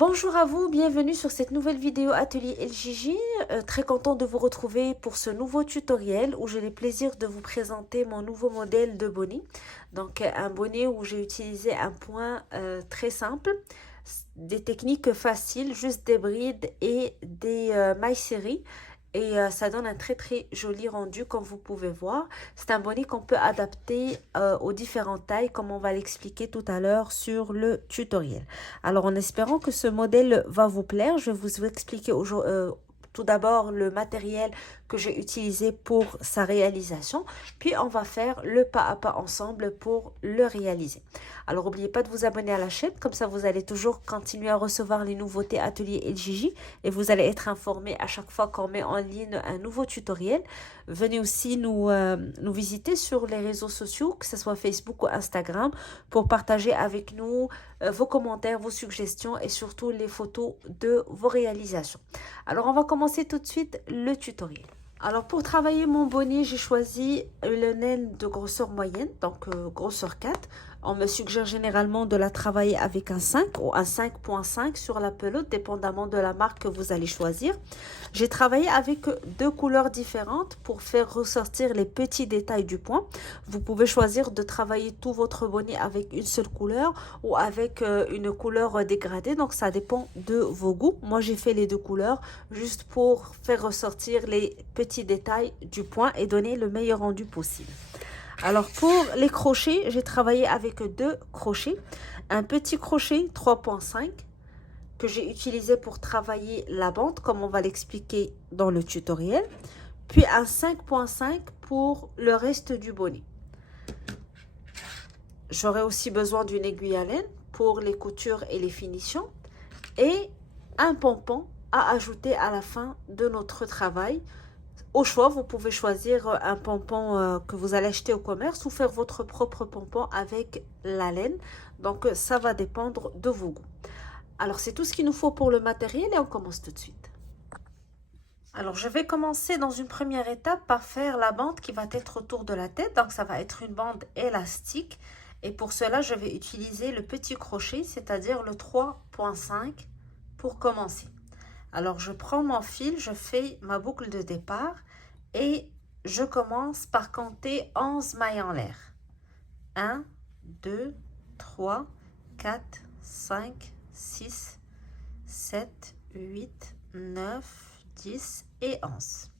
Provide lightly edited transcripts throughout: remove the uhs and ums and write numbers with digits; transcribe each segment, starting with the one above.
Bonjour à vous, bienvenue sur cette nouvelle vidéo Atelier LJJ. Très content de vous retrouver pour ce nouveau tutoriel où j'ai le plaisir de vous présenter mon nouveau modèle de bonnet. Donc un bonnet où j'ai utilisé un point très simple, des techniques faciles, juste des brides et des mailles serrées. Et ça donne un très joli rendu comme vous pouvez voir. C'est un bonnet qu'on peut adapter aux différentes tailles comme on va l'expliquer tout à l'heure sur le tutoriel. Alors en espérant que ce modèle va vous plaire, je vais vous expliquer tout d'abord le matériel que j'ai utilisé pour sa réalisation, puis on va faire le pas à pas ensemble pour le réaliser. Alors n'oubliez pas de vous abonner à la chaîne, comme ça vous allez toujours continuer à recevoir les nouveautés Atelier LJJ et vous allez être informé à chaque fois qu'on met en ligne un nouveau tutoriel. Venez aussi nous visiter sur les réseaux sociaux, que ce soit Facebook ou Instagram, pour partager avec nous vos commentaires, vos suggestions et surtout les photos de vos réalisations. Alors on va commencer tout de suite le tutoriel. Alors pour travailler mon bonnet, j'ai choisi le naine de grosseur moyenne, donc grosseur 4. On me suggère généralement de la travailler avec un 5 ou un 5.5 sur la pelote, dépendamment de la marque que vous allez choisir. J'ai travaillé avec deux couleurs différentes pour faire ressortir les petits détails du point. Vous pouvez choisir de travailler tout votre bonnet avec une seule couleur ou avec une couleur dégradée, donc ça dépend de vos goûts. Moi j'ai fait les deux couleurs juste pour faire ressortir les petits détails du point et donner le meilleur rendu possible. Alors pour les crochets, j'ai travaillé avec deux crochets. Un petit crochet 3.5 que j'ai utilisé pour travailler la bande, comme on va l'expliquer dans le tutoriel. Puis un 5.5 pour le reste du bonnet. J'aurai aussi besoin d'une aiguille à laine pour les coutures et les finitions. Et un pompon à ajouter à la fin de notre travail. Au choix, vous pouvez choisir un pompon que vous allez acheter au commerce ou faire votre propre pompon avec la laine. Donc, ça va dépendre de vos goûts. Alors, c'est tout ce qu'il nous faut pour le matériel et on commence tout de suite. Alors, je vais commencer dans une première étape par faire la bande qui va être autour de la tête. Donc, ça va être une bande élastique. Et pour cela, je vais utiliser le petit crochet, c'est-à-dire le 3.5 pour commencer. Alors, je prends mon fil, je fais ma boucle de départ et je commence par compter 11 mailles en l'air. 1, 2, 3, 4, 5, 6, 7, 8, 9, 10 et 11.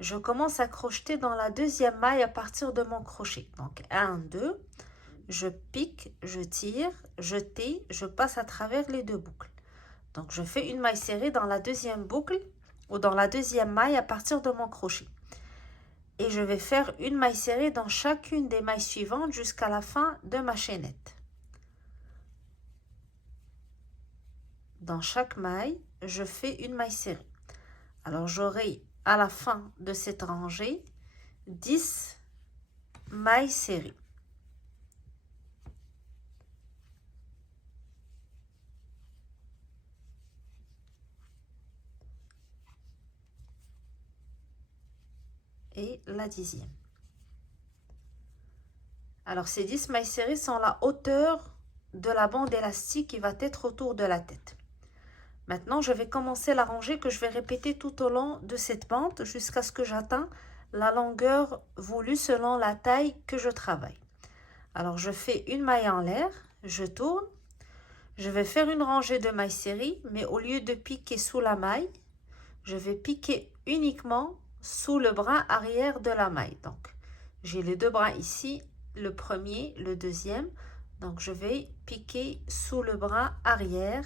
Je commence à crocheter dans la deuxième maille à partir de mon crochet. Donc, 1, 2, je pique, je tire, je tais, je passe à travers les deux boucles. Donc, je fais une maille serrée dans la deuxième boucle ou dans la deuxième maille à partir de mon crochet. Et je vais faire une maille serrée dans chacune des mailles suivantes jusqu'à la fin de ma chaînette. Dans chaque maille, je fais une maille serrée. Alors, j'aurai à la fin de cette rangée 10 mailles serrées. Et la 10e. Alors, ces 10 mailles serrées sont la hauteur de la bande élastique qui va être autour de la tête. Maintenant, je vais commencer la rangée que je vais répéter tout au long de cette bande jusqu'à ce que j'atteins la longueur voulue selon la taille que je travaille. Alors, je fais une maille en l'air, je tourne, je vais faire une rangée de mailles serrées, mais au lieu de piquer sous la maille, je vais piquer uniquement sous le bras arrière de la maille. Donc, j'ai les deux bras ici, le premier, le deuxième. Donc, je vais piquer sous le bras arrière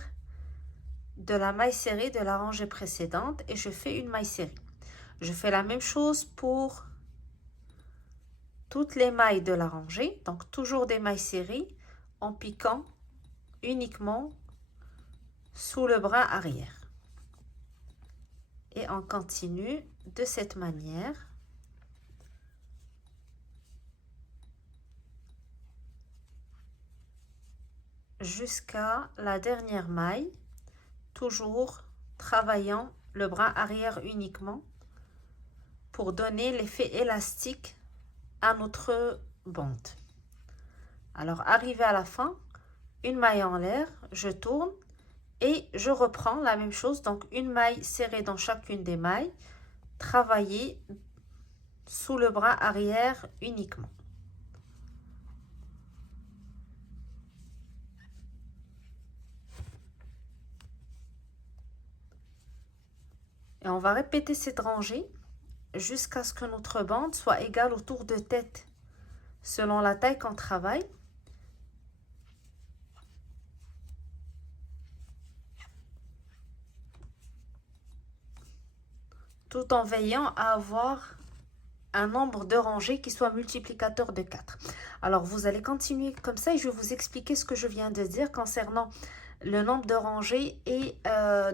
de la maille serrée de la rangée précédente et je fais une maille serrée. Je fais la même chose pour toutes les mailles de la rangée. Donc, toujours des mailles serrées en piquant uniquement sous le bras arrière. Et on continue de cette manière jusqu'à la dernière maille, toujours travaillant le bras arrière uniquement pour donner l'effet élastique à notre bande. Alors, arrivé à la fin, une maille en l'air, je tourne Et je reprends la même chose, donc une maille serrée dans chacune des mailles, travailler sous le bras arrière uniquement. Et on va répéter cette rangée jusqu'à ce que notre bande soit égale au tour de tête selon la taille qu'on travaille. Tout en veillant à avoir un nombre de rangées qui soit multiplicateur de 4. Alors vous allez continuer comme ça et je vais vous expliquer ce que je viens de dire concernant le nombre de rangées et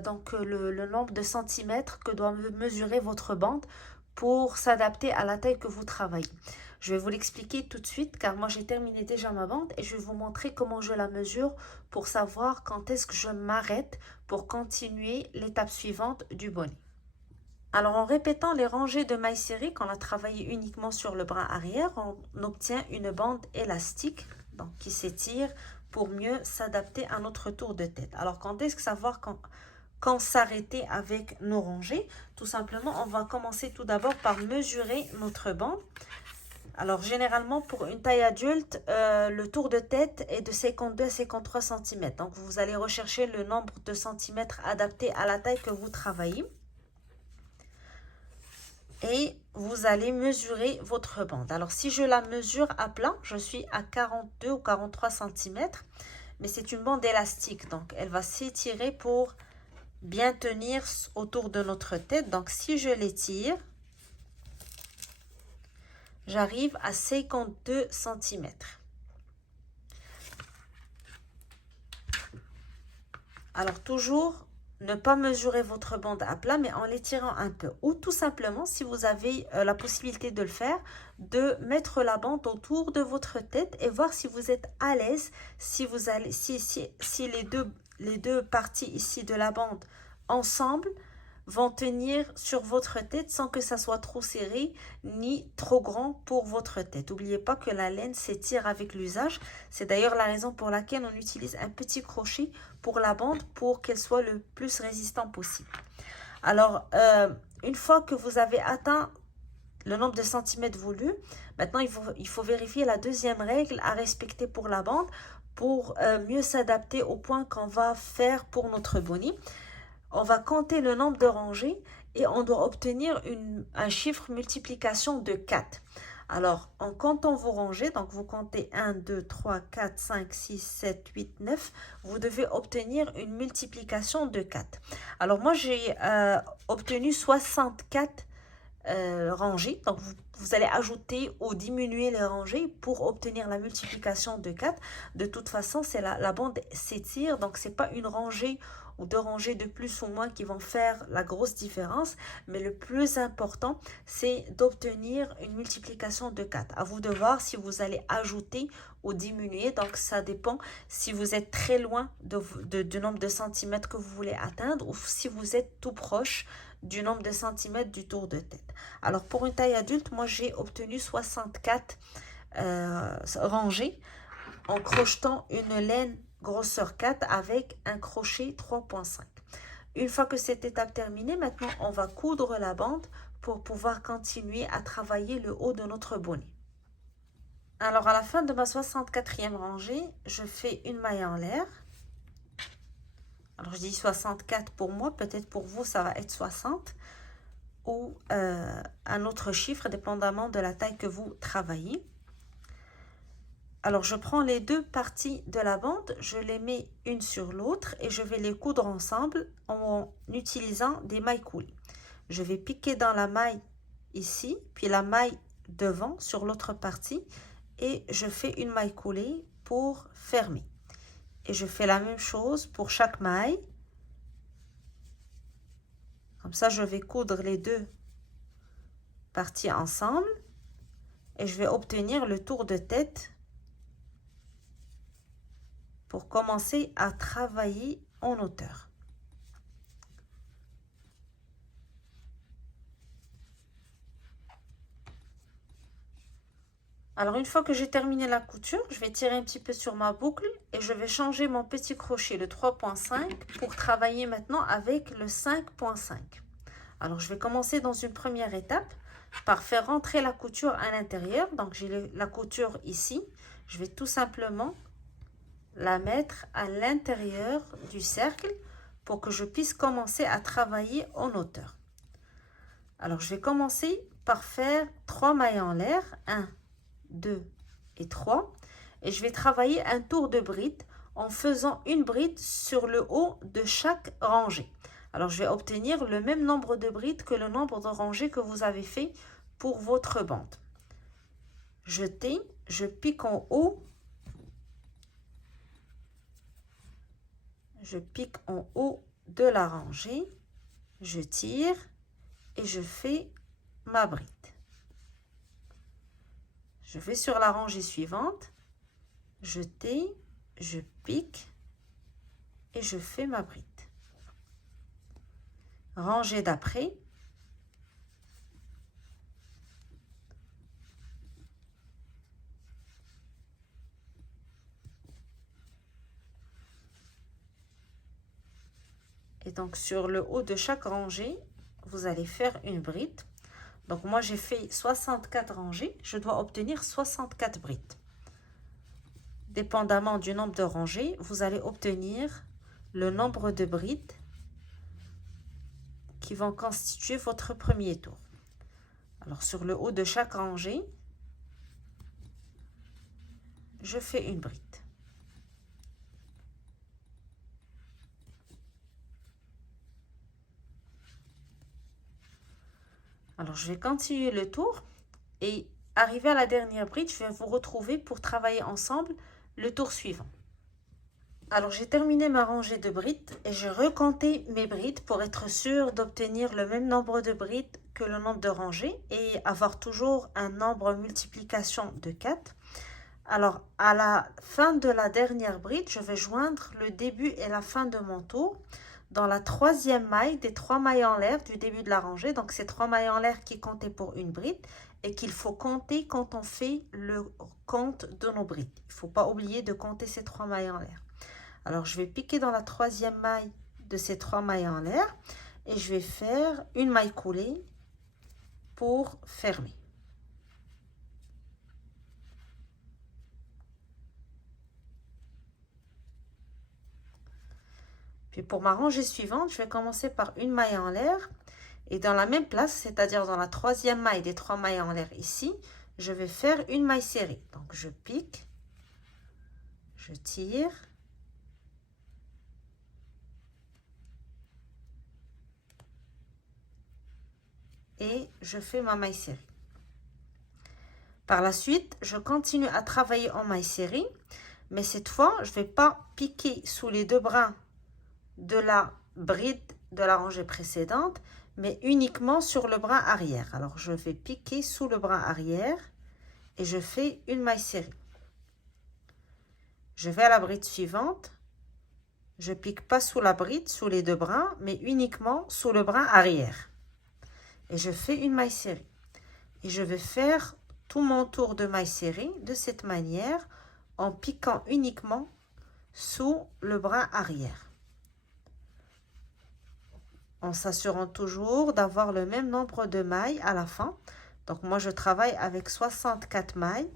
donc le nombre de centimètres que doit mesurer votre bande pour s'adapter à la taille que vous travaillez. Je vais vous l'expliquer tout de suite car moi j'ai terminé déjà ma bande et je vais vous montrer comment je la mesure pour savoir quand est-ce que je m'arrête pour continuer l'étape suivante du bonnet. Alors en répétant les rangées de mailles serrées qu'on a travaillé uniquement sur le bras arrière, on obtient une bande élastique donc, qui s'étire pour mieux s'adapter à notre tour de tête. Alors quand est-ce que savoir quand s'arrêter avec nos rangées? Tout simplement, on va commencer tout d'abord par mesurer notre bande. Alors généralement pour une taille adulte, le tour de tête est de 52 à 53 cm. Donc vous allez rechercher le nombre de centimètres adapté à la taille que vous travaillez. Et vous allez mesurer votre bande. Alors si je la mesure à plat, je suis à 42 ou 43 cm, mais c'est une bande élastique, donc elle va s'étirer pour bien tenir autour de notre tête. Donc si je l'étire, j'arrive à 52 cm. Alors toujours ne pas mesurer votre bande à plat, mais en l'étirant un peu. Ou tout simplement, si vous avez la possibilité de le faire, de mettre la bande autour de votre tête et voir si vous êtes à l'aise, si les deux parties ici de la bande ensemble vont tenir sur votre tête sans que ça soit trop serré ni trop grand pour votre tête. N'oubliez pas que la laine s'étire avec l'usage. C'est d'ailleurs la raison pour laquelle on utilise un petit crochet pour la bande pour qu'elle soit le plus résistant possible. Alors, une fois que vous avez atteint le nombre de centimètres voulu, maintenant il faut vérifier la deuxième règle à respecter pour la bande pour mieux s'adapter au point qu'on va faire pour notre bonnet. On va compter le nombre de rangées et on doit obtenir un chiffre multiplication de 4. Alors, en comptant vos rangées, donc vous comptez 1, 2, 3, 4, 5, 6, 7, 8, 9, vous devez obtenir une multiplication de 4. Alors, moi, j'ai obtenu 64 rangées. Donc, vous allez ajouter ou diminuer les rangées pour obtenir la multiplication de 4. De toute façon, la bande s'étire, donc ce n'est pas une rangée ou deux rangées de plus ou moins qui vont faire la grosse différence. Mais le plus important, c'est d'obtenir une multiplication de 4. À vous de voir si vous allez ajouter ou diminuer. Donc, ça dépend si vous êtes très loin du nombre de centimètres que vous voulez atteindre ou si vous êtes tout proche du nombre de centimètres du tour de tête. Alors, pour une taille adulte, moi, j'ai obtenu 64 rangées en crochetant une laine grosseur 4 avec un crochet 3,5. Une fois que cette étape terminée, maintenant on va coudre la bande pour pouvoir continuer à travailler le haut de notre bonnet. Alors à la fin de ma 64e rangée, je fais une maille en l'air. Alors je dis 64 pour moi, peut-être pour vous ça va être 60 ou un autre chiffre dépendamment de la taille que vous travaillez. Alors, je prends les deux parties de la bande, je les mets une sur l'autre et je vais les coudre ensemble en utilisant des mailles coulées. Je vais piquer dans la maille ici, puis la maille devant sur l'autre partie et je fais une maille coulée pour fermer. Et je fais la même chose pour chaque maille. Comme ça, je vais coudre les deux parties ensemble et je vais obtenir le tour de tête pour commencer à travailler en hauteur. Alors une fois que j'ai terminé la couture, je vais tirer un petit peu sur ma boucle et je vais changer mon petit crochet, le 3,5, pour travailler maintenant avec le 5,5. Alors je vais commencer dans une première étape par faire rentrer la couture à l'intérieur. Donc j'ai la couture ici. Je vais tout simplement la mettre à l'intérieur du cercle pour que je puisse commencer à travailler en hauteur. Alors je vais commencer par faire 3 mailles en l'air, 1, 2 et 3, et je vais travailler un tour de bride en faisant une bride sur le haut de chaque rangée. Alors je vais obtenir le même nombre de brides que le nombre de rangées que vous avez fait pour votre bande. Jetez, je pique en haut, je pique en haut de la rangée, je tire et je fais ma bride. Je vais sur la rangée suivante, jeter, je pique et je fais ma bride. Rangée d'après, et donc sur le haut de chaque rangée, vous allez faire une bride. Donc moi j'ai fait 64 rangées, je dois obtenir 64 brides. Dépendamment du nombre de rangées, vous allez obtenir le nombre de brides qui vont constituer votre premier tour. Alors sur le haut de chaque rangée, je fais une bride. Alors je vais continuer le tour et arrivé à la dernière bride, je vais vous retrouver pour travailler ensemble le tour suivant. Alors j'ai terminé ma rangée de brides et j'ai recompté mes brides pour être sûre d'obtenir le même nombre de brides que le nombre de rangées et avoir toujours un nombre multiplication de 4. Alors à la fin de la dernière bride, je vais joindre le début et la fin de mon tour dans la troisième maille des 3 mailles en l'air du début de la rangée. Donc c'est 3 mailles en l'air qui comptaient pour une bride et qu'il faut compter quand on fait le compte de nos brides. Il ne faut pas oublier de compter ces 3 mailles en l'air. Alors je vais piquer dans la troisième maille de ces 3 mailles en l'air et je vais faire une maille coulée pour fermer. Puis pour ma rangée suivante, je vais commencer par une maille en l'air et dans la même place, c'est-à-dire dans la troisième maille des 3 mailles en l'air ici, je vais faire une maille serrée. Donc je pique, je tire, et je fais ma maille serrée. Par la suite, je continue à travailler en maille serrée, mais cette fois, je ne vais pas piquer sous les deux brins de la bride de la rangée précédente, mais uniquement sur le brin arrière. Alors, je vais piquer sous le brin arrière et je fais une maille serrée. Je vais à la bride suivante. Je pique pas sous la bride, sous les deux brins, mais uniquement sous le brin arrière. Et je fais une maille serrée. Et je vais faire tout mon tour de maille serrée de cette manière en piquant uniquement sous le brin arrière. En s'assurant toujours d'avoir le même nombre de mailles à la fin. Donc moi je travaille avec 64 mailles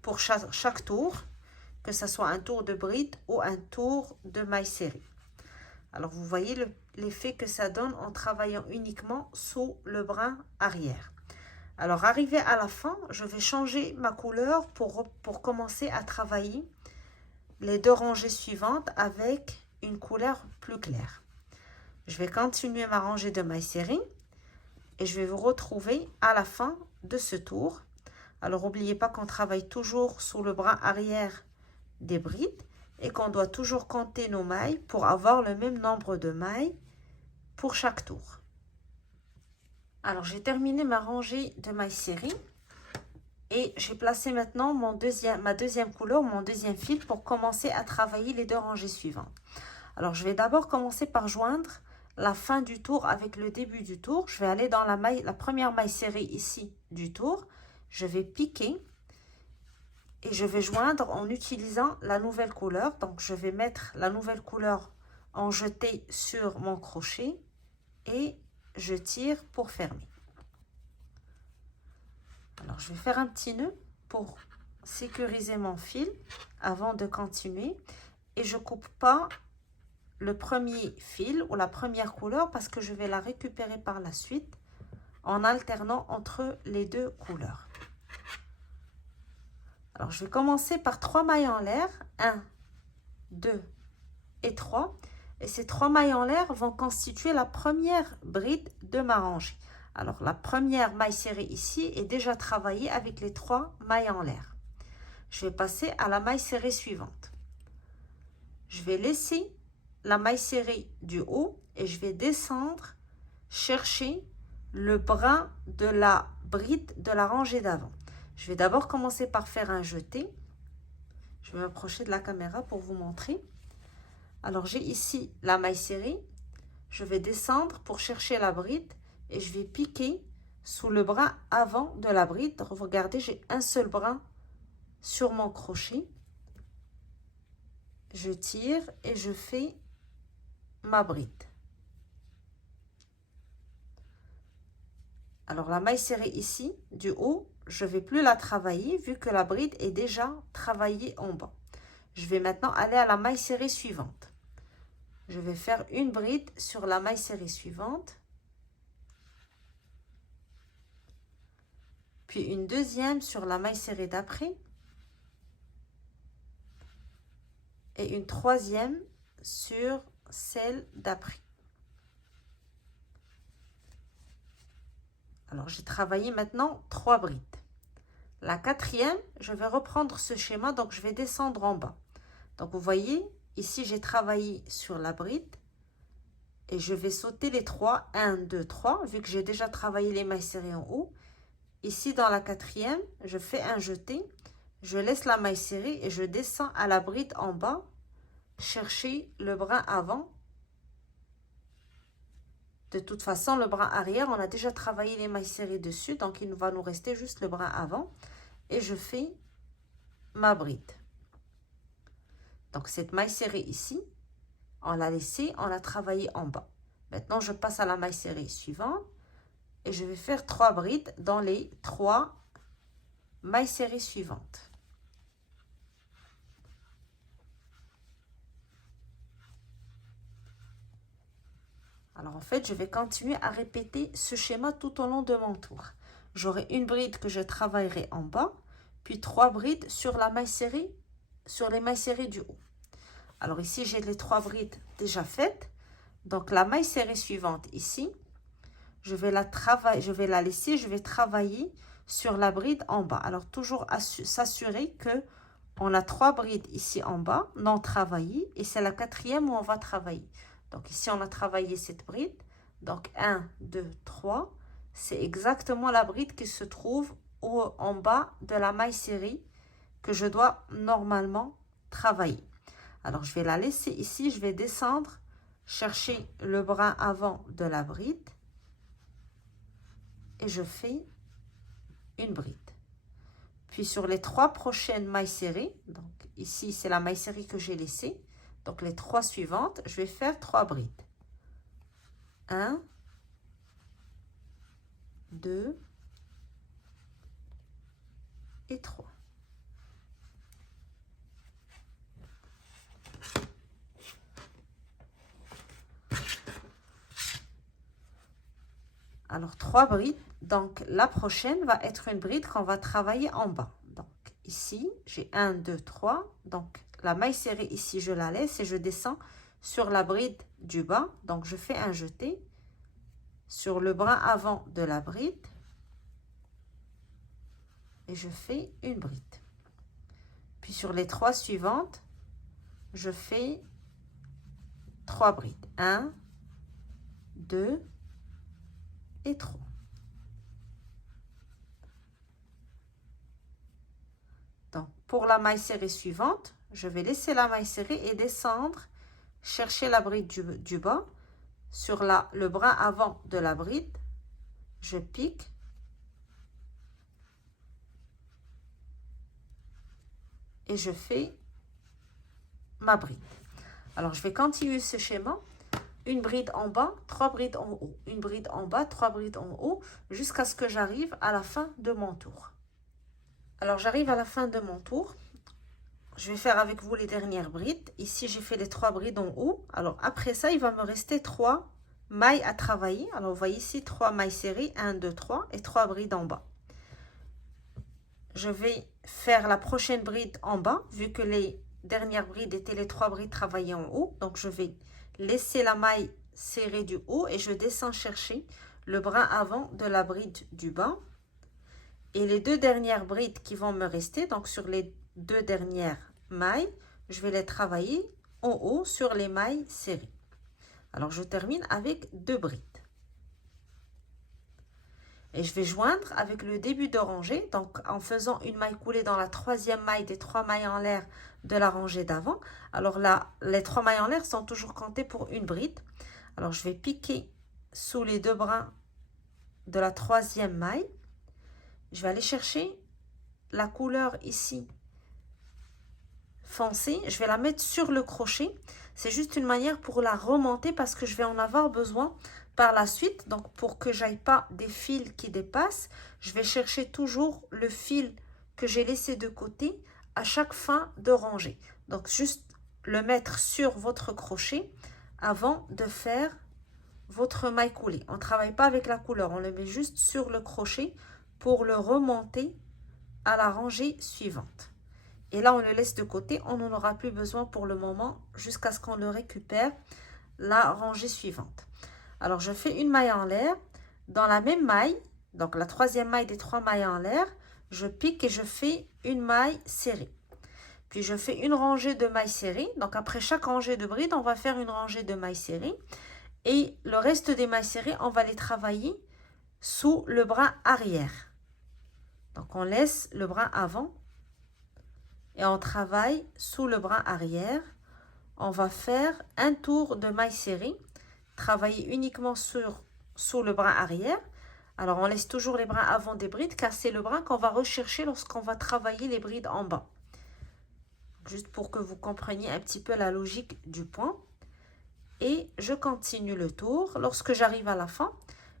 pour chaque tour, que ce soit un tour de bride ou un tour de maille serrée. Alors vous voyez l'effet que ça donne en travaillant uniquement sous le brin arrière. Alors arrivé à la fin, je vais changer ma couleur pour commencer à travailler les deux rangées suivantes avec une couleur plus claire. Je vais continuer ma rangée de mailles serrées et je vais vous retrouver à la fin de ce tour. Alors n'oubliez pas qu'on travaille toujours sous le brin arrière des brides et qu'on doit toujours compter nos mailles pour avoir le même nombre de mailles pour chaque tour. Alors j'ai terminé ma rangée de mailles serrées et j'ai placé maintenant ma deuxième couleur, mon deuxième fil pour commencer à travailler les deux rangées suivantes. Alors je vais d'abord commencer par joindre la fin du tour avec le début du tour. Je vais aller dans la première maille serrée ici du tour. Je vais piquer et je vais joindre en utilisant la nouvelle couleur. Donc je vais mettre la nouvelle couleur en jeté sur mon crochet et je tire pour fermer. Alors je vais faire un petit nœud pour sécuriser mon fil avant de continuer, et je coupe pas le premier fil ou la première couleur parce que je vais la récupérer par la suite en alternant entre les deux couleurs. Alors je vais commencer par 3 mailles en l'air, 1, 2 et 3, et ces 3 mailles en l'air vont constituer la première bride de ma rangée. Alors la première maille serrée ici est déjà travaillée avec les 3 mailles en l'air. Je vais passer à la maille serrée suivante. Je vais laisser la maille serrée du haut et je vais descendre chercher le brin de la bride de la rangée d'avant. Je vais d'abord commencer par faire un jeté. Je vais m'approcher de la caméra pour vous montrer. Alors j'ai ici la maille serrée. Je vais descendre pour chercher la bride et je vais piquer sous le brin avant de la bride. Regardez, j'ai un seul brin sur mon crochet. Je tire et je fais ma bride. Alors la maille serrée ici du haut, je ne vais plus la travailler vu que la bride est déjà travaillée en bas. Je vais maintenant aller à la maille serrée suivante. Je vais faire une bride sur la maille serrée suivante, puis une deuxième sur la maille serrée d'après et une troisième sur celle d'après. Alors j'ai travaillé maintenant 3 brides. La quatrième, je vais reprendre ce schéma, donc je vais descendre en bas. Donc vous voyez, ici j'ai travaillé sur la bride et je vais sauter les 3, 1, 2, 3, vu que j'ai déjà travaillé les mailles serrées en haut. Ici dans la quatrième, je fais un jeté, je laisse la maille serrée et je descends à la bride en bas, chercher le brin avant. De toute façon, le brin arrière, on a déjà travaillé les mailles serrées dessus, donc il va nous rester juste le brin avant. Et je fais ma bride. Donc cette maille serrée ici, on l'a laissée, on l'a travaillée en bas. Maintenant, je passe à la maille serrée suivante et je vais faire 3 brides dans les 3 mailles serrées suivantes. Alors en fait, je vais continuer à répéter ce schéma tout au long de mon tour. J'aurai une bride que je travaillerai en bas, puis 3 brides sur la maille serrée, sur les mailles serrées du haut. Alors ici, j'ai les 3 brides déjà faites. Donc la maille serrée suivante ici, je vais la laisser, je vais travailler sur la bride en bas. Alors toujours s'assurer que on a 3 brides ici en bas, non travaillées, et c'est la quatrième où on va travailler. Donc ici, on a travaillé cette bride. Donc 1, 2, 3. C'est exactement la bride qui se trouve en bas de la maille serrée que je dois normalement travailler. Alors, je vais la laisser ici. Je vais descendre, chercher le brin avant de la bride. Et je fais une bride. Puis sur les 3 prochaines mailles serrées, donc ici, c'est la maille serrée que j'ai laissée. Donc, les 3 suivantes, je vais faire 3 brides. 1, 2 et 3. Alors, 3 brides. Donc, la prochaine va être une bride qu'on va travailler en bas. Donc, ici, j'ai 1, 2, 3. Donc, la maille serrée ici, je la laisse et je descends sur la bride du bas. Donc, je fais un jeté sur le brin avant de la bride et je fais une bride. Puis, sur les 3 suivantes, je fais 3 brides. 1, 2 et 3. Donc, pour la maille serrée suivante, je vais laisser la maille serrée et descendre, chercher la bride du bas. Sur le brin avant de la bride, je pique. et je fais ma bride. Alors, je vais continuer ce schéma. Une bride en bas, 3 brides en haut. Une bride en bas, 3 brides en haut, jusqu'à ce que j'arrive à la fin de mon tour. Alors, j'arrive à la fin de mon tour. Je vais faire avec vous les dernières brides. Ici, j'ai fait les 3 brides en haut. Alors, après ça, il va me rester 3 mailles à travailler. Alors, vous voyez ici 3 mailles serrées, 1, 2, 3 et 3 brides en bas. Je vais faire la prochaine bride en bas, vu que les dernières brides étaient les 3 brides travaillées en haut. Donc, je vais laisser la maille serrée du haut et je descends chercher le brin avant de la bride du bas. Et les 2 dernières brides qui vont me rester, donc sur les 2 dernières mailles, je vais les travailler en haut sur les mailles serrées. Alors, je termine avec 2 brides. Et je vais joindre avec le début de rangée, donc en faisant une maille coulée dans la 3e maille des 3 mailles en l'air de la rangée d'avant. Alors là, les 3 mailles en l'air sont toujours comptées pour une bride. Alors, je vais piquer sous les 2 brins de la 3e maille. Je vais aller chercher la couleur ici foncée. Je vais la mettre sur le crochet. C'est juste une manière pour la remonter parce que je vais en avoir besoin par la suite. Donc, pour que j'aille pas des fils qui dépassent, je vais chercher toujours le fil que j'ai laissé de côté à chaque fin de rangée. Donc, juste le mettre sur votre crochet avant de faire votre maille coulée. On ne travaille pas avec la couleur, on le met juste sur le crochet pour le remonter à la rangée suivante. Et là, on le laisse de côté, on n'en aura plus besoin pour le moment jusqu'à ce qu'on le récupère la rangée suivante. Alors, je fais une maille en l'air. Dans la même maille, donc la 3e maille des 3 mailles en l'air, je pique et je fais une maille serrée. Puis, je fais une rangée de mailles serrées. Donc, après chaque rangée de bride, on va faire une rangée de mailles serrées. Et le reste des mailles serrées, on va les travailler sous le brin arrière. Donc, on laisse le brin avant et on travaille sous le brin arrière. On va faire un tour de mailles serrées, travailler uniquement sous le brin arrière. Alors, on laisse toujours les brins avant des brides car c'est le brin qu'on va rechercher lorsqu'on va travailler les brides en bas. Juste pour que vous compreniez un petit peu la logique du point. Et je continue le tour. Lorsque j'arrive à la fin,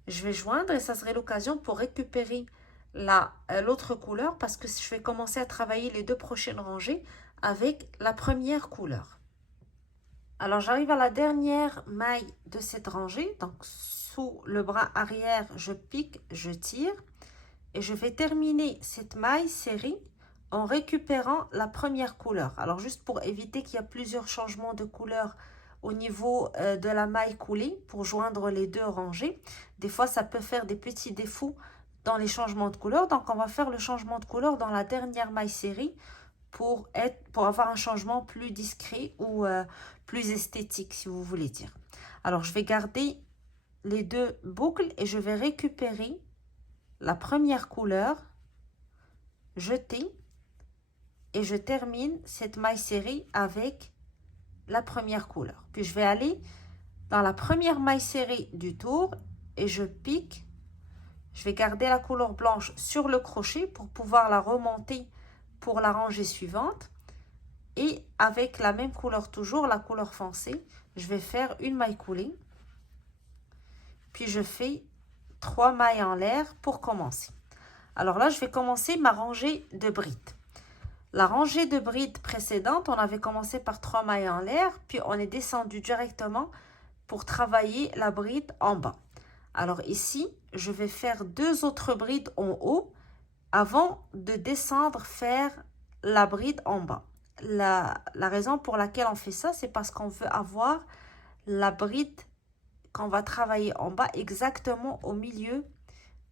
je vais joindre et ça serait l'occasion pour récupérer l'autre couleur parce que je vais commencer à travailler les 2 prochaines rangées avec la première couleur. Alors, j'arrive à la dernière maille de cette rangée. Donc, sous le brin arrière, je pique, je tire. Et je vais terminer cette maille serrée en récupérant la première couleur. Alors, juste pour éviter qu'il y ait plusieurs changements de couleur au niveau de la maille coulée pour joindre les 2 rangées. Des fois, ça peut faire des petits défauts dans les changements de couleur. Donc, on va faire le changement de couleur dans la dernière maille serrée pour avoir un changement plus discret ou plus esthétique, si vous voulez dire. Alors, je vais garder les 2 boucles et je vais récupérer la première couleur, jeter et je termine cette maille serrée avec la première couleur. Puis je vais aller dans la première maille serrée du tour et je pique. Je vais garder la couleur blanche sur le crochet pour pouvoir la remonter pour la rangée suivante. Et avec la même couleur toujours, la couleur foncée, je vais faire une maille coulée. Puis je fais 3 mailles en l'air pour commencer. Alors là, je vais commencer ma rangée de brides. La rangée de brides précédente, on avait commencé par 3 mailles en l'air, puis on est descendu directement pour travailler la bride en bas. Alors ici, je vais faire 2 autres brides en haut avant de descendre faire la bride en bas. La raison pour laquelle on fait ça, c'est parce qu'on veut avoir la bride qu'on va travailler en bas exactement au milieu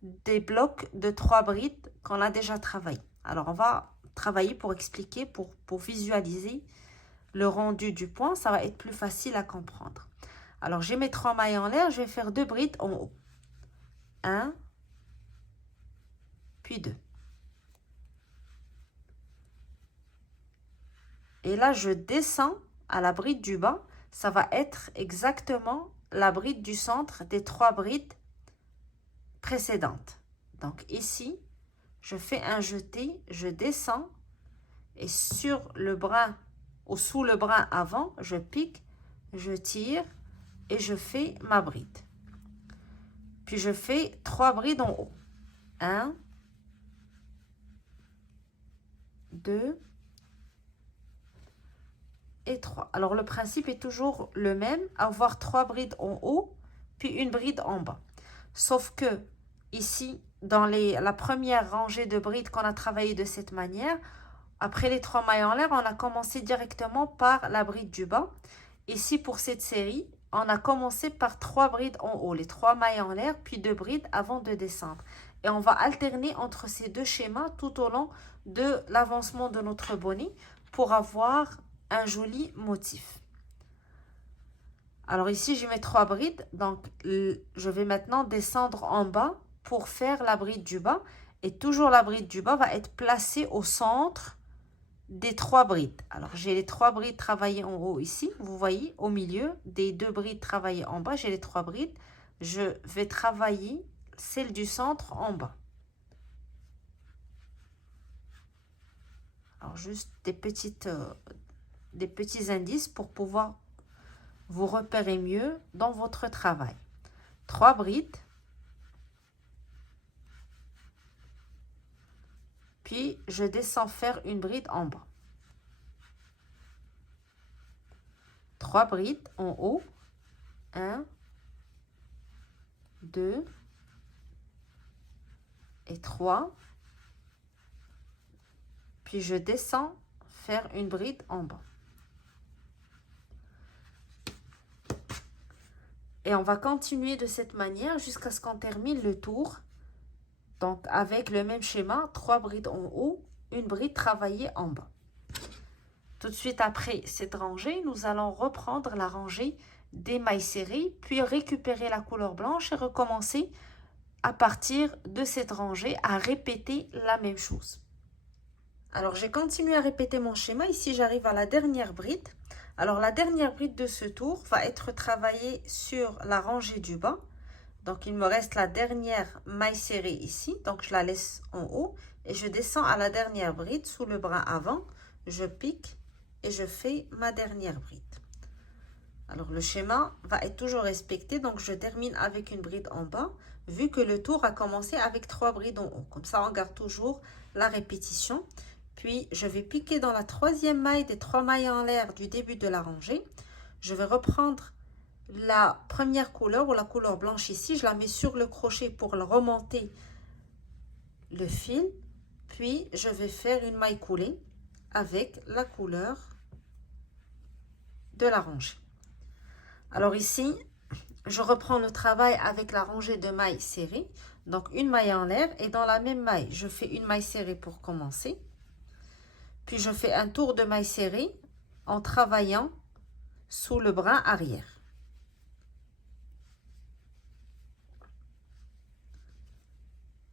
des blocs de 3 brides qu'on a déjà travaillé. Alors, on va travailler pour expliquer, pour visualiser le rendu du point. Ça va être plus facile à comprendre. Alors, j'ai mes 3 mailles en l'air. Je vais faire 2 brides en haut. 1, puis 2. Et là, je descends à la bride du bas. Ça va être exactement la bride du centre des 3 brides précédentes. Donc ici, je fais un jeté, je descends et sur le brin ou sous le brin avant, je pique, je tire et je fais ma bride. Puis je fais 3 brides en haut. 1, 2 et 3. Alors le principe est toujours le même, avoir 3 brides en haut, puis une bride en bas. Sauf que ici, dans la première rangée de brides qu'on a travaillé de cette manière, après les 3 mailles en l'air, on a commencé directement par la bride du bas. Ici, pour cette série, on a commencé par 3 brides en haut, les 3 mailles en l'air, puis 2 brides avant de descendre. Et on va alterner entre ces deux schémas tout au long de l'avancement de notre bonnet pour avoir un joli motif. Alors ici, je mets 3 brides, donc je vais maintenant descendre en bas pour faire la bride du bas. Et toujours la bride du bas va être placée au centre des 3 brides. Alors j'ai les 3 brides travaillées en haut ici, vous voyez, au milieu des 2 brides travaillées en bas, j'ai les 3 brides. Je vais travailler celle du centre en bas. Alors juste des petits indices pour pouvoir vous repérez mieux dans votre travail. 3 brides. Puis, je descends faire une bride en bas. 3 brides en haut. 1, 2 et 3. Puis, je descends faire une bride en bas. Et on va continuer de cette manière jusqu'à ce qu'on termine le tour. Donc, avec le même schéma, 3 brides en haut, une bride travaillée en bas. Tout de suite après cette rangée, nous allons reprendre la rangée des mailles serrées, puis récupérer la couleur blanche et recommencer à partir de cette rangée à répéter la même chose. Alors, j'ai continué à répéter mon schéma. Ici, j'arrive à la dernière bride. Alors, la dernière bride de ce tour va être travaillée sur la rangée du bas. Donc, il me reste la dernière maille serrée ici. Donc, je la laisse en haut et je descends à la dernière bride sous le bras avant. Je pique et je fais ma dernière bride. Alors, le schéma va être toujours respecté. Donc, je termine avec une bride en bas vu que le tour a commencé avec 3 brides en haut. Comme ça, on garde toujours la répétition. Puis, je vais piquer dans la 3e maille des 3 mailles en l'air du début de la rangée. Je vais reprendre la première couleur ou la couleur blanche ici. Je la mets sur le crochet pour remonter le fil. Puis, je vais faire une maille coulée avec la couleur de la rangée. Alors ici, je reprends le travail avec la rangée de mailles serrées. Donc, une maille en l'air et dans la même maille, je fais une maille serrée pour commencer. Puis, je fais un tour de maille serrée en travaillant sous le brin arrière.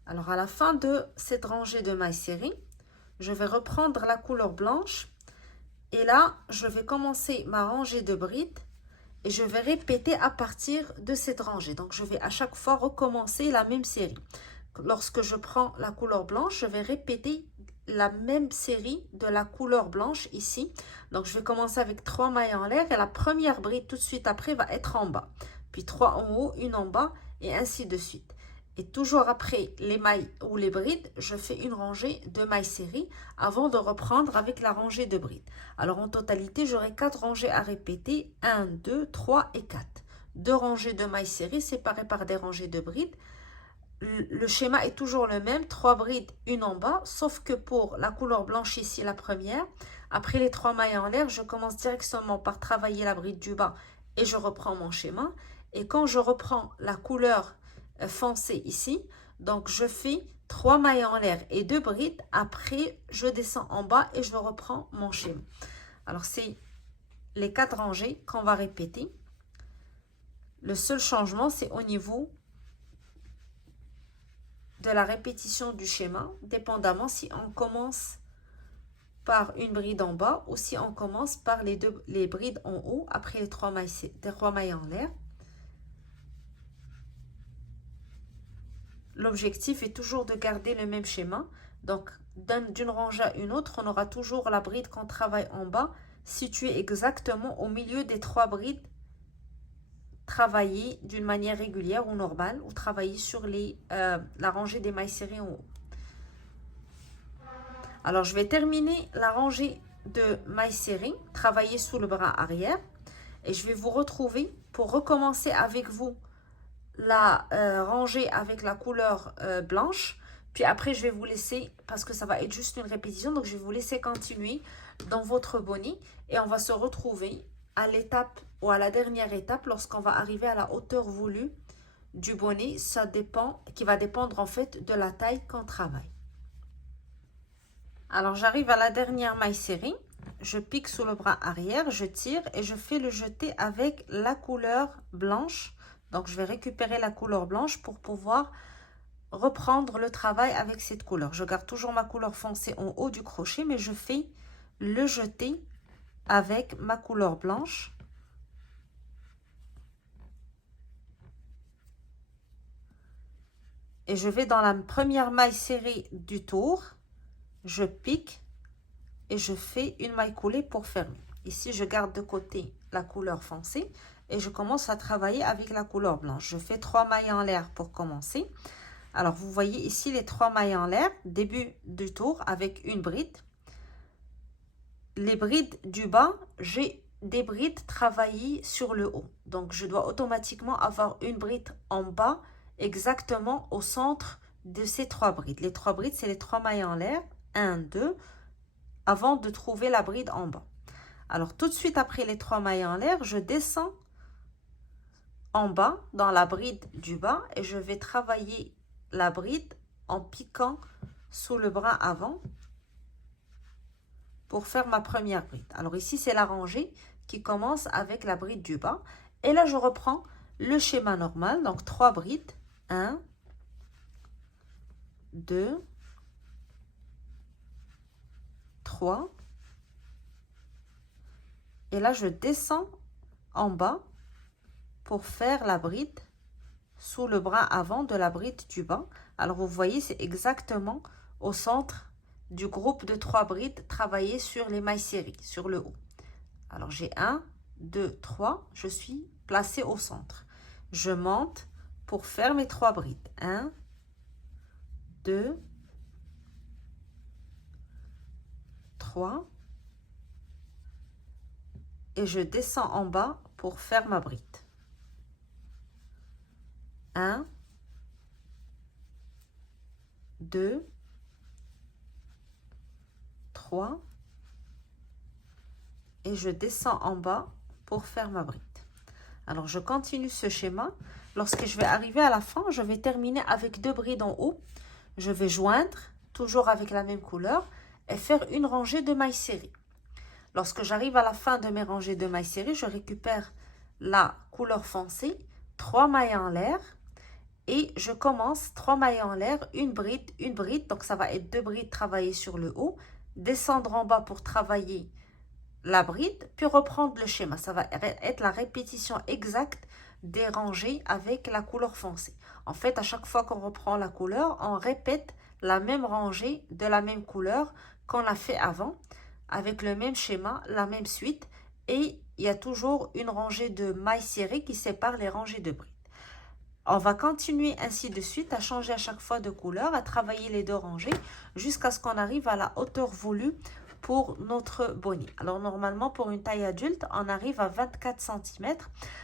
Alors, à la fin de cette rangée de mailles serrées, je vais reprendre la couleur blanche. Et là, je vais commencer ma rangée de brides et je vais répéter à partir de cette rangée. Donc, je vais à chaque fois recommencer la même série. Lorsque je prends la couleur blanche, je vais répéter la même série de la couleur blanche ici. Donc, je vais commencer avec 3 mailles en l'air et la première bride tout de suite après va être en bas. Puis 3 en haut, une en bas et ainsi de suite. Et toujours après les mailles ou les brides, je fais une rangée de mailles serrées avant de reprendre avec la rangée de brides. Alors en totalité, j'aurai 4 rangées à répéter. 1, 2, 3 et 4. 2 rangées de mailles serrées séparées par des rangées de brides. Le schéma est toujours le même, 3 brides, une en bas, sauf que pour la couleur blanche ici, la première, après les 3 mailles en l'air, je commence directement par travailler la bride du bas et je reprends mon schéma. Et quand je reprends la couleur foncée ici, donc je fais 3 mailles en l'air et 2 brides, après je descends en bas et je reprends mon schéma. Alors c'est les 4 rangées qu'on va répéter. Le seul changement, c'est au niveau de la répétition du schéma, dépendamment si on commence par une bride en bas ou si on commence par les brides en haut après les 3 mailles en l'air. L'objectif est toujours de garder le même schéma. Donc, d'une rangée à une autre, on aura toujours la bride qu'on travaille en bas, située exactement au milieu des 3 brides travaillées d'une manière régulière ou normale, ou travaillées sur la rangée des mailles serrées en haut. Alors, je vais terminer la rangée de mailles serrées, travailler sous le bras arrière, et je vais vous retrouver pour recommencer avec vous la rangée avec la couleur blanche. Puis après, je vais vous laisser, parce que ça va être juste une répétition, donc je vais vous laisser continuer dans votre bonnet. Et on va se retrouver à l'étape ou à la dernière étape lorsqu'on va arriver à la hauteur voulue du bonnet. Ça dépend, qui va dépendre en fait de la taille qu'on travaille. Alors, j'arrive à la dernière maille serrée. Je pique sous le bras arrière, je tire et je fais le jeté avec la couleur blanche. Donc, je vais récupérer la couleur blanche pour pouvoir reprendre le travail avec cette couleur. Je garde toujours ma couleur foncée en haut du crochet, mais je fais le jeté avec ma couleur blanche. Et je vais dans la première maille serrée du tour. Je pique et je fais une maille coulée pour fermer. Ici, je garde de côté la couleur foncée et je commence à travailler avec la couleur blanche. Je fais 3 mailles en l'air pour commencer. Alors, vous voyez ici les 3 mailles en l'air, début du tour avec une bride. Les brides du bas, j'ai des brides travaillées sur le haut. Donc, je dois automatiquement avoir une bride en bas, exactement au centre de ces 3 brides. Les 3 brides, c'est les 3 mailles en l'air. 1, 2, avant de trouver la bride en bas. Alors, tout de suite après les 3 mailles en l'air, je descends en bas dans la bride du bas et je vais travailler la bride en piquant sous le bras avant pour faire ma première bride. Alors ici, c'est la rangée qui commence avec la bride du bas. Et là, je reprends le schéma normal. Donc, 3 brides. 1, 2, 3. Et là, je descends en bas pour faire la bride sous le bras avant de la bride du bas. Alors, vous voyez, c'est exactement au centre du groupe de 3 brides travaillées sur les mailles serrées, sur le haut. Alors, j'ai 1, 2, 3. Je suis placée au centre. Je monte pour faire mes 3 brides. 1, 2, 3. Et je descends en bas pour faire ma bride. 1, 2, 3. Et je descends en bas pour faire ma bride. Alors, je continue ce schéma. Lorsque je vais arriver à la fin, je vais terminer avec 2 brides en haut. Je vais joindre, toujours avec la même couleur, et faire une rangée de mailles serrées. Lorsque j'arrive à la fin de mes rangées de mailles serrées, je récupère la couleur foncée, 3 mailles en l'air, et je commence 3 mailles en l'air, une bride, donc ça va être 2 brides travaillées sur le haut, descendre en bas pour travailler la bride, puis reprendre le schéma. Ça va être la répétition exacte des rangées avec la couleur foncée. En fait, à chaque fois qu'on reprend la couleur, on répète la même rangée de la même couleur qu'on a fait avant, avec le même schéma, la même suite, et il y a toujours une rangée de mailles serrées qui sépare les rangées de brides. On va continuer ainsi de suite à changer à chaque fois de couleur, à travailler les 2 rangées jusqu'à ce qu'on arrive à la hauteur voulue pour notre bonnet. Alors normalement pour une taille adulte, on arrive à 24 cm.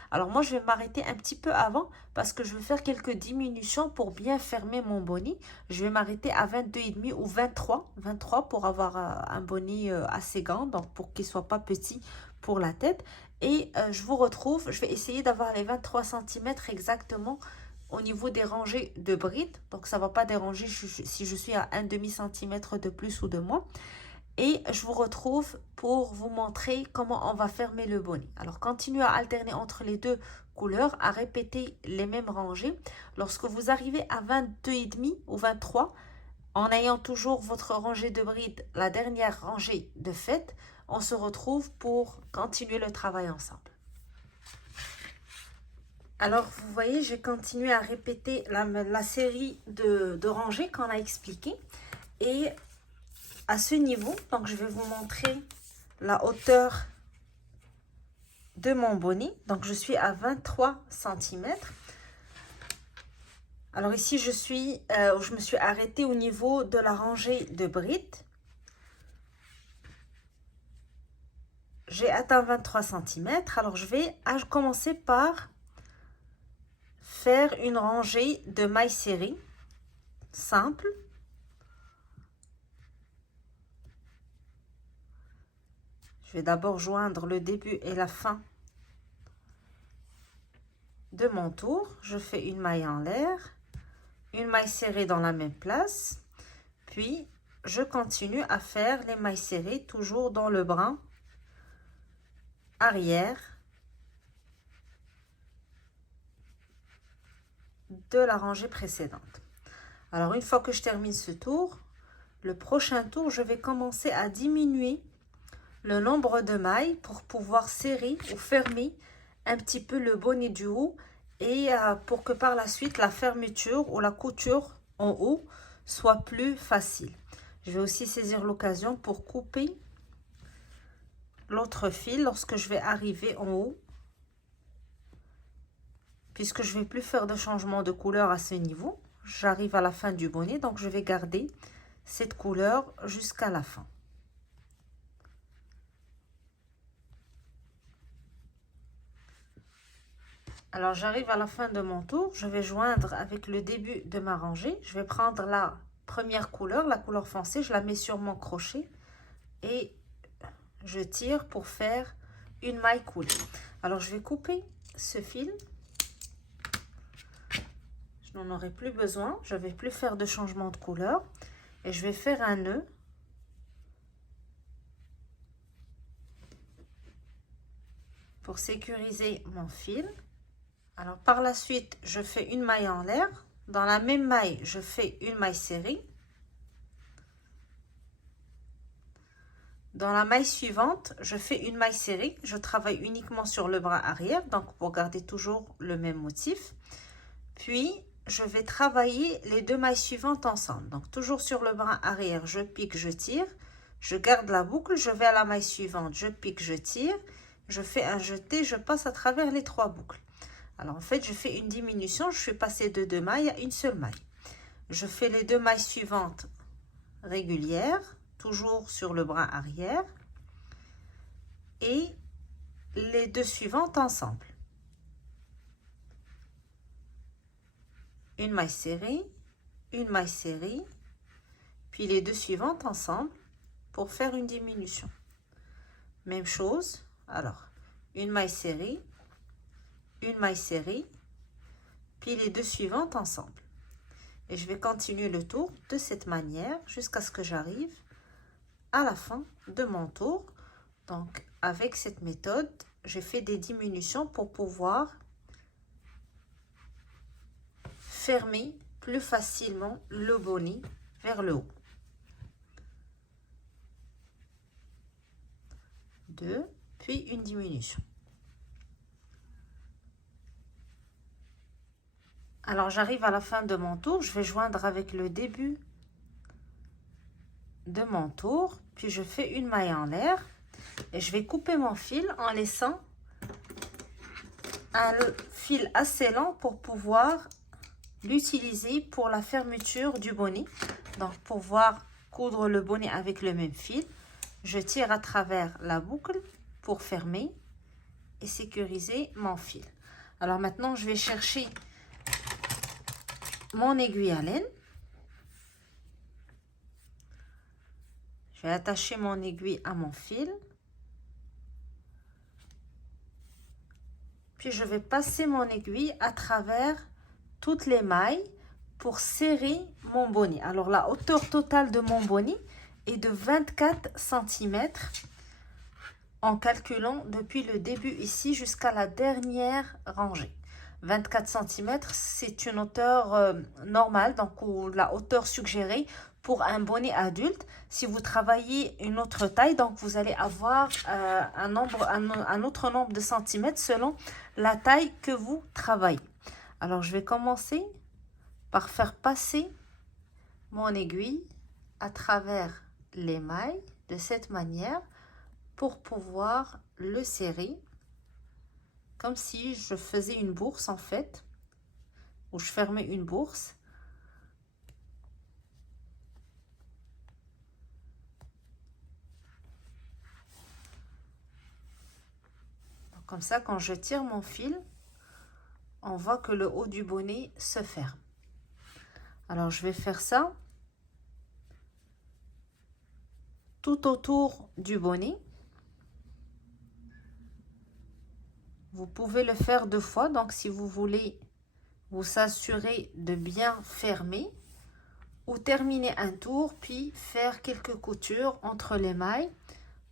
Alors moi je vais m'arrêter un petit peu avant parce que je vais faire quelques diminutions pour bien fermer mon bonnet. Je vais m'arrêter à 22,5 ou 23 pour avoir un bonnet assez grand, donc pour qu'il ne soit pas petit pour la tête. Et je vous retrouve, je vais essayer d'avoir les 23 cm exactement au niveau des rangées de brides. Donc ça ne va pas déranger si je suis à 1,5 cm de plus ou de moins. Et je vous retrouve pour vous montrer comment on va fermer le bonnet. Alors, continuez à alterner entre les 2 couleurs, à répéter les mêmes rangées. Lorsque vous arrivez à 22,5 ou 23, en ayant toujours votre rangée de brides, la dernière rangée de fête, on se retrouve pour continuer le travail ensemble. Alors, vous voyez, j'ai continué à répéter la série de rangées qu'on a expliquées. Et à ce niveau. Donc, je vais vous montrer la hauteur de mon bonnet. Donc, je suis à 23 cm. Alors ici, je me suis arrêtée au niveau de la rangée de brides. J'ai atteint 23 cm. Alors, je vais commencer par faire une rangée de mailles serrées simple. Je vais d'abord joindre le début et la fin de mon tour. Je fais une maille en l'air, une maille serrée dans la même place, puis je continue à faire les mailles serrées toujours dans le brin arrière de la rangée précédente. Alors une fois que je termine ce tour, le prochain tour, je vais commencer à diminuer le nombre de mailles pour pouvoir serrer ou fermer un petit peu le bonnet du haut et pour que par la suite la fermeture ou la couture en haut soit plus facile. Je vais aussi saisir l'occasion pour couper l'autre fil lorsque je vais arriver en haut, puisque je ne vais plus faire de changement de couleur à ce niveau. J'arrive à la fin du bonnet, donc je vais garder cette couleur jusqu'à la fin. Alors, j'arrive à la fin de mon tour. Je vais joindre avec le début de ma rangée. Je vais prendre la première couleur, la couleur foncée. Je la mets sur mon crochet et je tire pour faire une maille coulée. Alors, je vais couper ce fil. Je n'en aurai plus besoin. Je ne vais plus faire de changement de couleur. Et je vais faire un nœud. Pour sécuriser mon fil. Alors, par la suite, je fais une maille en l'air. Dans la même maille, je fais une maille serrée. Dans la maille suivante, je fais une maille serrée. Je travaille uniquement sur le bras arrière, donc pour garder toujours le même motif. Puis, je vais travailler les deux mailles suivantes ensemble. Donc, toujours sur le bras arrière, je pique, je tire. Je garde la boucle, je vais à la maille suivante, je pique, je tire. Je fais un jeté, je passe à travers les trois boucles. Alors, en fait, je fais une diminution. Je suis passée de deux mailles à une seule maille. Je fais les deux mailles suivantes régulières, toujours sur le bras arrière. Et les deux suivantes ensemble. Une maille serrée, puis les deux suivantes ensemble pour faire une diminution. Même chose. Alors, une maille serrée, puis les deux suivantes ensemble. Et je vais continuer le tour de cette manière jusqu'à ce que j'arrive à la fin de mon tour. Donc, avec cette méthode, j'ai fait des diminutions pour pouvoir fermer plus facilement le bonnet vers le haut. 2, puis une diminution. Alors, j'arrive à la fin de mon tour. Je vais joindre avec le début de mon tour. Puis, je fais une maille en l'air. Et je vais couper mon fil en laissant un fil assez lent pour pouvoir l'utiliser pour la fermeture du bonnet. Donc, pour pouvoir coudre le bonnet avec le même fil, je tire à travers la boucle pour fermer et sécuriser mon fil. Alors, maintenant, je vais chercher mon aiguille à laine. Je vais attacher mon aiguille à mon fil. Puis je vais passer mon aiguille à travers toutes les mailles pour serrer mon bonnet. Alors la hauteur totale de mon bonnet est de 24 cm en calculant depuis le début ici jusqu'à la dernière rangée. 24 cm, c'est une hauteur normale, donc la hauteur suggérée pour un bonnet adulte. Si vous travaillez une autre taille, donc vous allez avoir un autre nombre de centimètres selon la taille que vous travaillez. Alors, je vais commencer par faire passer mon aiguille à travers l'émail de cette manière pour pouvoir le serrer comme si je faisais une bourse en fait, ou je fermais une bourse. Donc, comme ça, quand je tire mon fil, on voit que le haut du bonnet se ferme. Alors je vais faire ça tout autour du bonnet. Vous pouvez le faire 2 fois, donc si vous voulez vous assurer de bien fermer, ou terminer un tour puis faire quelques coutures entre les mailles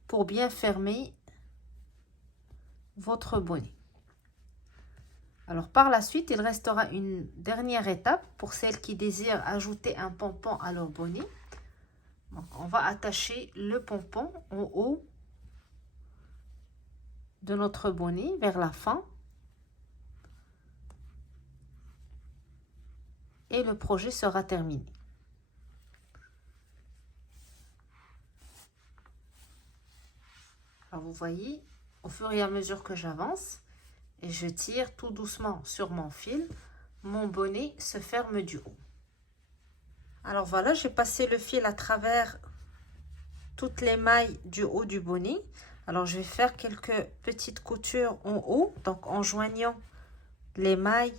pour bien fermer votre bonnet. Alors par la suite, il restera une dernière étape pour celles qui désirent ajouter un pompon à leur bonnet. Donc, on va attacher le pompon en haut de notre bonnet vers la fin. Et le projet sera terminé. Alors vous voyez, au fur et à mesure que j'avance et je tire tout doucement sur mon fil, mon bonnet se ferme du haut. Alors voilà, j'ai passé le fil à travers toutes les mailles du haut du bonnet. Alors je vais faire quelques petites coutures en haut, donc en joignant les mailles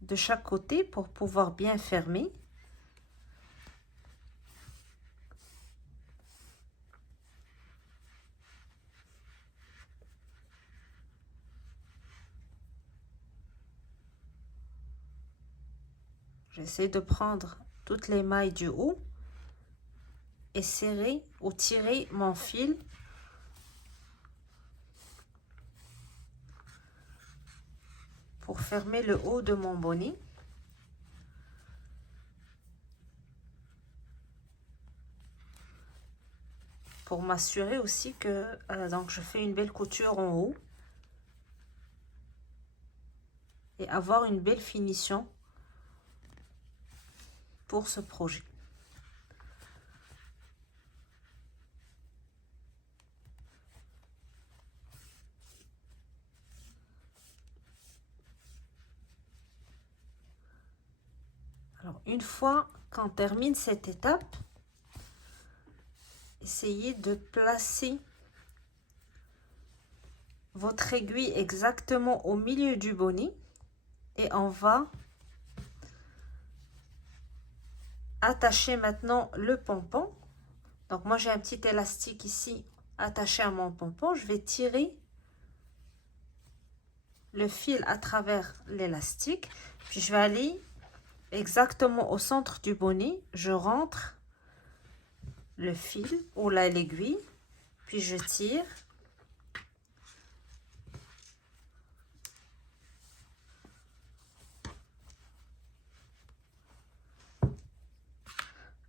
de chaque côté pour pouvoir bien fermer. J'essaie de prendre toutes les mailles du haut et serrer ou tirer mon fil pour fermer le haut de mon bonnet. Pour m'assurer aussi que donc je fais une belle couture en haut et avoir une belle finition pour ce projet. Alors une fois qu'on termine cette étape, essayez de placer votre aiguille exactement au milieu du bonnet et on va attacher maintenant le pompon. Donc moi j'ai un petit élastique ici attaché à mon pompon. Je vais tirer le fil à travers l'élastique, puis je vais aller exactement au centre du bonnet. Je rentre le fil ou l'aiguille, puis je tire.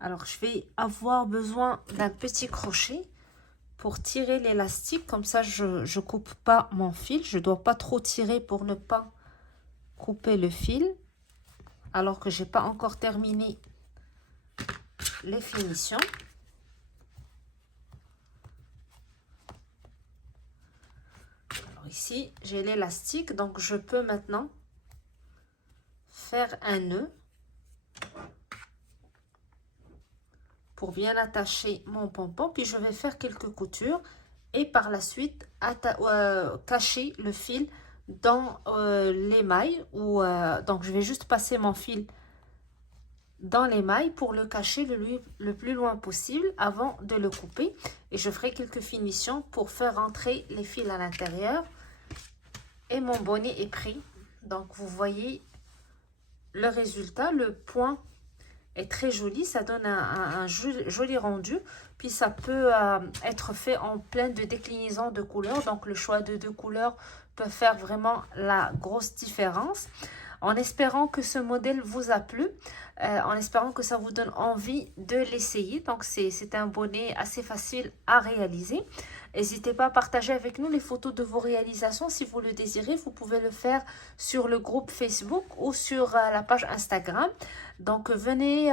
Alors je vais avoir besoin d'un petit crochet pour tirer l'élastique, comme ça je ne coupe pas mon fil. Je ne dois pas trop tirer pour ne pas couper le fil, alors que j'ai pas encore terminé les finitions. Alors ici j'ai l'élastique, donc je peux maintenant faire un nœud pour bien attacher mon pompon, puis je vais faire quelques coutures et par la suite cacher le fil dans les mailles, donc je vais juste passer mon fil dans les mailles pour le cacher le plus loin possible avant de le couper, et je ferai quelques finitions pour faire rentrer les fils à l'intérieur et mon bonnet est pris. Donc vous voyez le résultat, le point est très joli, ça donne un joli rendu, puis ça peut être fait en plein de déclinaisons de couleurs, donc le choix de 2 couleurs peut faire vraiment la grosse différence. en espérant que ce modèle vous a plu, en espérant que ça vous donne envie de l'essayer. Donc c'est un bonnet assez facile à réaliser. N'hésitez pas à partager avec nous les photos de vos réalisations si vous le désirez. Vous pouvez le faire sur le groupe Facebook ou sur la page Instagram. Donc venez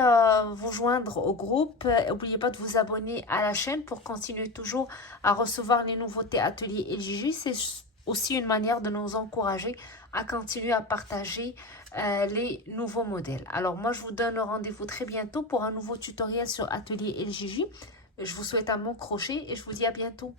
vous joindre au groupe. N'oubliez pas de vous abonner à la chaîne pour continuer toujours à recevoir les nouveautés Atelier LJJ. C'est aussi une manière de nous encourager à continuer à partager les nouveaux modèles. Alors moi je vous donne rendez-vous très bientôt pour un nouveau tutoriel sur Atelier LJJ. Je vous souhaite un bon crochet et je vous dis à bientôt.